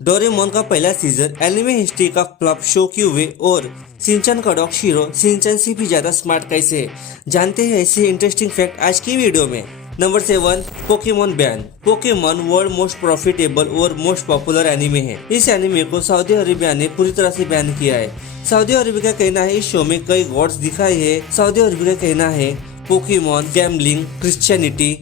Doraemon का पहला season anime history का फ्लॉप शो क्यों हुए और शिनचैन का डॉग शीरो शिनचैन से भी ज्यादा स्मार्ट कैसे है, जानते हैं ऐसे इंटरेस्टिंग फैक्ट आज की वीडियो में। Number 7, Pokemon ban. Pokemon world most profitable और मोस्ट पॉपुलर एनिमे है। इस एनिमे को सऊदी अरेबिया ने पूरी तरह से बैन किया है। सऊदी अरेबिया का कहना है इस शो में कई गॉड्स दिखाए हैं। सऊदी अरेबिया का कहना है पोकेमोन गैम्बलिंग, क्रिश्चियनिटी,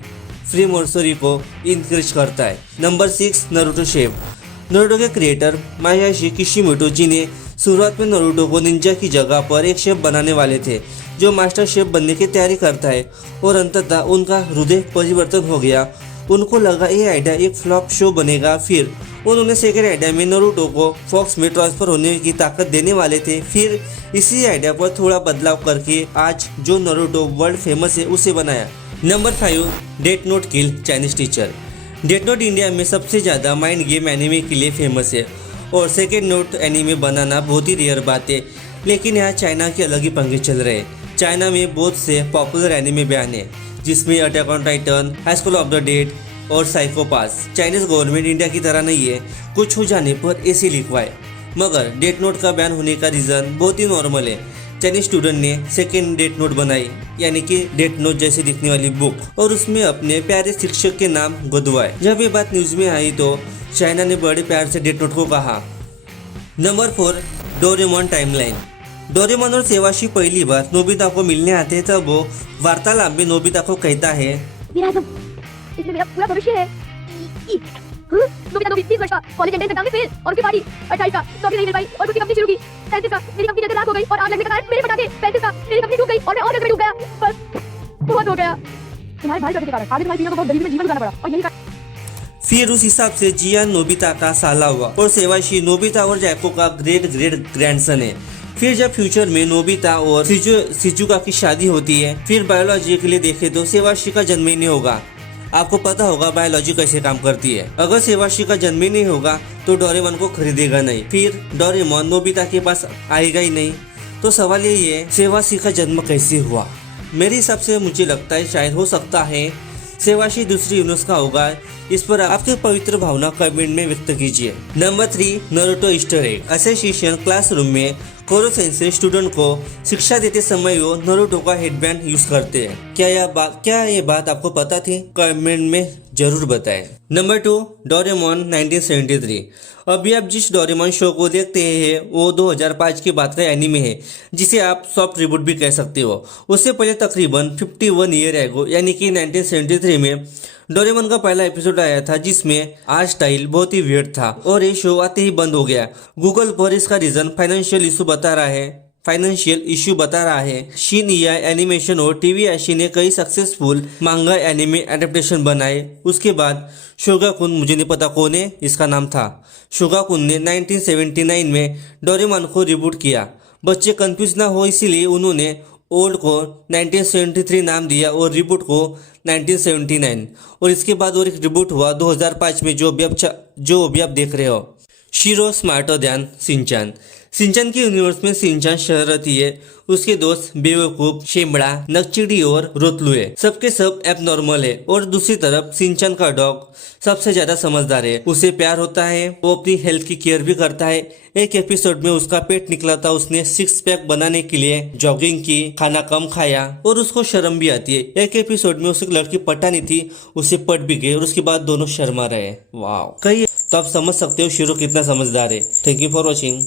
फ्री मोर्सरी को इंकरेज करता है। Number 6, Naruto chef. नरूटो के क्रिएटर मायाशी किशिमोटो जी ने शुरुआत में नरूटो को निंजा की जगह पर एक शेफ बनाने वाले थे जो मास्टर शेफ बनने की तैयारी करता है, और अंततः उनका हृदय परिवर्तन हो गया। उनको लगा ये आइडिया एक फ्लॉप शो बनेगा। फिर उन्होंने सेकंड आइडिया में नरूटो को फॉक्स में ट्रांसफर होने की ताकत देने वाले थे। फिर इसी आइडिया पर थोड़ा बदलाव करके आज जो नरूटो वर्ल्ड फेमस है उसे बनाया। Number 5, Death Note kill Chinese teacher. Death Note India में सबसे ज़्यादा माइंड गेम एनिमे के लिए फेमस है और सेकेंड नोट एनिमे बनाना बहुत ही रेयर बात है, लेकिन यहाँ चाइना के अलग ही पंगे चल रहे हैं। चाइना में बहुत से पॉपुलर एनिमे बैन है जिसमें attack on Titan, high school of the dead और साइको पास। चाइनीज गवर्नमेंट इंडिया की तरह नहीं है, कुछ हो जाने पर ऐसे लिखवाए। मगर डेथ नोट का बैन होने का रीज़न बहुत ही नॉर्मल है। चाइनीज स्टूडेंट ने सेकेंड डेथ नोट बनाई, यानी कि डेथ नोट जैसे दिखने वाली बुक, और उसमें अपने प्यारे शिक्षक के नाम गुदवाए। जब ये बात न्यूज में आई तो चाइना ने बड़े प्यार से डेथ नोट को कहा। Number 4, Doraemon timeline. डोरेमोन और सेवाशी पहली बार नोबिता को मिलने आते हैं तब वो वार्तालाप में नोबिता को कहता है, मेरा आजम, इसमें मेरा पूरा भविष्य है। नोबिता 20 वर्ष का कॉलेज एंट्रेंस एग्जाम में फेल और उसकी पार्टी 28 का नौकरी नहीं मिल पाई और खुद की कंपनी शुरू की। 35 का मेरी कंपनी जैसे लाख हो गई और आग लगने का कारण मेरे पटाखे। 35 का मेरी कंपनी डूब गई और मैं और डूब गया। बस बहुत हो गया। तुम्हारे भाई के कारण आगे तुम्हारी पीढ़ी को बहुत गरीबी में जीवन गुजारना पड़ा और यही फिर उस हिसाब से जियान नोबिता का साला हुआ और सेवाशी नोबिता और जैको का ग्रेट ग्रेट ग्रैंडसन है। फिर जब फ्यूचर में नोबिता और शिजुका की शादी होती है, फिर बायोलॉजी के लिए देखे तो सेवाशी का जन्म ही नहीं होगा। आपको पता होगा बायोलॉजी कैसे काम करती है। अगर सेवाशी का जन्म ही नहीं होगा तो डोरेमोन को खरीदेगा नहीं, फिर डोरेमोन नोबिता के पास आएगा ही नहीं। तो सवाल यही है, सेवाशी का जन्म कैसे हुआ? मेरे हिसाब से मुझे लगता है शायद हो सकता है सेवाशी दूसरी यूनुस का होगा। इस पर आपके पवित्र भावना कमेंट में व्यक्त कीजिए। Number 3, Naruto Easter egg. Association classroom में कोरो सेंसे स्टूडेंट को शिक्षा देते समय वो नरूटो का हेडबैंड यूज करते हैं। क्या ये बात आपको पता थी? कमेंट में जरूर बताएं। Number 2, Doraemon 1973। अभी आप जिस डोरेमोन शो को देखते हैं वो 2005 की बात का एनिमे है, जिसे आप सॉफ्ट रिबूट भी कह सकते हो। उससे पहले तकरीबन 51 ईयर एगो यानी कि 1973 में डोरेमोन का पहला एपिसोड आया था जिसमें आर्ट स्टाइल बहुत ही वियर्ड था और ये शो आते ही बंद हो गया। गूगल पर इसका रीजन फाइनेंशियल इशू बता रहा है। शिनया एनिमेशन और टीवी एशी ने कई सक्सेसफुल मांगा एनिमे एडेप्टेशन बनाए। उसके बाद शोगाकुन, मुझे नहीं पता कौन है, इसका नाम था शोगाकुन ने 1979 में डोरेमोन को रिबूट किया। बच्चे कंफ्यूज ना हो इसीलिए उन्होंने ओल्ड को 1973 नाम दिया और रिबूट को 1979, और इसके बाद और एक रिबूट हुआ 2005 में जो अभी आप देख रहे हो। Shiro smarter than Shinchan. Shinchan के यूनिवर्स में शिनचैन शरारती है, उसके दोस्त बेवकूफ, शेमड़ा, नकचिड़ी और रोतलू है। सबके सब एबनॉर्मल है। और दूसरी तरफ शिनचैन का डॉग सबसे ज्यादा समझदार है, उसे प्यार होता है, वो अपनी हेल्थ की केयर भी करता है। एक एपिसोड में उसका पेट निकला था, उसने 6 पैक बनाने के लिए जॉगिंग की, खाना कम खाया और उसको शर्म भी आती है। एक एपिसोड में उसे लड़की पटानी थी, उसे पट भी गई और उसके बाद दोनों शर्मा रहे। वाह, कही तो आप समझ सकते हो शीरो कितना समझदार है। Thank you for watching.